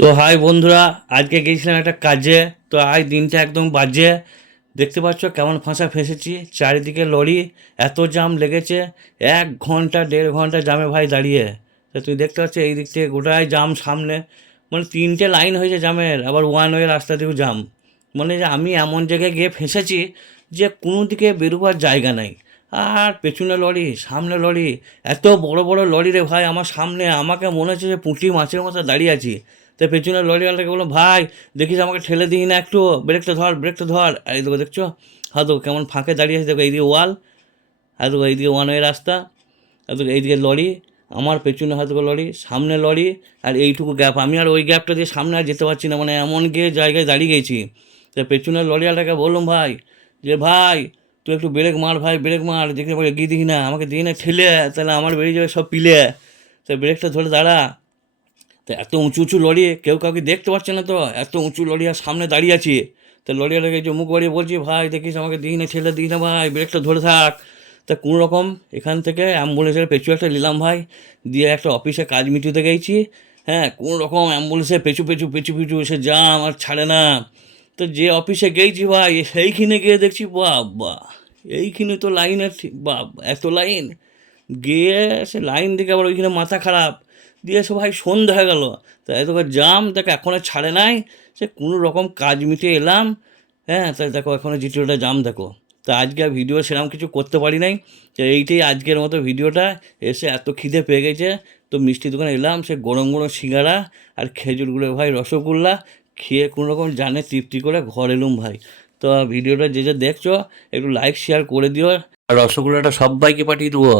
তো হাই বন্ধুরা, আজকে গেছিলাম একটা কাজে। তো আজ দিনটা একদম বাজে। দেখতে পাচ্ছ কেমন ফাঁসা ফেঁসেছি, চারিদিকে লরি, এত জাম লেগেছে। 1 ঘন্টা 1.5 ঘন্টা জামে ভাই দাঁড়িয়ে। তো তুই দেখতে পাচ্ছ এই দিক থেকে গোটায় জাম সামনে, মানে 3টে লাইন হয়েছে জামের, আবার ওয়ান ওয়ে রাস্তা দিয়েও জাম। মানে যে আমি এমন জায়গায় গিয়ে ফেঁসেছি যে কোনো দিকে বেরোবার জায়গা নাই। আর পেছনে লরি, সামনে লরি, এত বড় বড় লরি রে ভাই আমার সামনে, আমাকে মনে হচ্ছে যে পুঁটি মাছের মতো দাঁড়িয়ে আছি। তো পেছনে লরিওয়ালাকে বললাম, ভাই দেখিস আমাকে ঠেলে দিই না একটু, ব্রেকটা ধর ব্রেকটা ধর। আর এই দেখো দেখছো, হ্যাঁ তো কেমন ফাঁকে দাঁড়িয়ে আছে, দেখো এইদিকে ওয়াল, আর দেখো এইদিকে ওয়ান ওয়ে রাস্তা, আর দেখো এইদিকে লরি, আমার পেছনে হয়তো লরি, সামনে লরি, আর এইটুকু গ্যাপ, আমি আর ওই গ্যাপটা দিয়ে সামনে আর যেতে পারছি না, মানে এমন গিয়ে জায়গায় দাঁড়িয়ে গেছি। তো পেছনের লরিওয়ালাকে বললাম, ভাই যে ভাই তুই একটু ব্রেক মার ভাই, ব্রেক মার, দেখতে পারে গিয়ে দিই না, আমাকে দিয়ে না ঠেলে, তাহলে আমার বেরিয়ে যাবে সব পিলে। তো ব্রেকটা ধরে দাঁড়া। তো এত উঁচু উঁচু লরি, কেউ কাউকে দেখতে পাচ্ছে না, তো এত উঁচু লরি আর সামনে দাঁড়িয়ে আছি। তো লরিওয়ালাকে যে মুখ বাড়িয়ে বলছি, ভাই দেখিস আমাকে দিই না ঠেলে দিই না ভাই, ব্রেকটা ধরে থাক। তা কোনো রকম এখান থেকে অ্যাম্বুলেন্সের পেছু একটা নিলাম ভাই, দিয়ে একটা অফিসে কাজ মিটিয়ে গেছি। হ্যাঁ, কোনো রকম অ্যাম্বুলেন্সের পেছু পেছু পেছু পেছু এসে জাম আর ছাড়ে না। তো যে অফিসে গেছি ভাই, সেইখানে গিয়ে দেখছি বাবা, এইখানে তো লাইনের এত লাইন, গিয়ে সে লাইন দেখে আবার ওইখানে মাথা খারাপ, দিয়ে সে ভাই সন্ধ্যা হয়ে গেল। তা এত জাম তাকে এখনও ছাড়ে নাই। সে কোনো রকম কাজ মিটিয়ে এলাম। হ্যাঁ, তাই দেখো এখনও জিটিওটা জাম দেখো। তা আজকে আর ভিডিও সেরকম কিছু করতে পারি নাই। তো এইটাই আজকের মতো ভিডিওটা। এসে এত খিদে পেয়ে গেছে, তো মিষ্টি দোকানে এলাম, সে গরম গরম সিঙ্গারা আর খেজুরগুলো ভাই রসগোল্লা খেয়ে কোনো রকম জানে তৃপ্তি করে ঘর এলুম ভাই। তো ভিডিওটা যে যে দেখছো একটু লাইক শেয়ার করে দিও, আর রসগোল্লাটা সবাইকে পাঠিয়ে দেবো।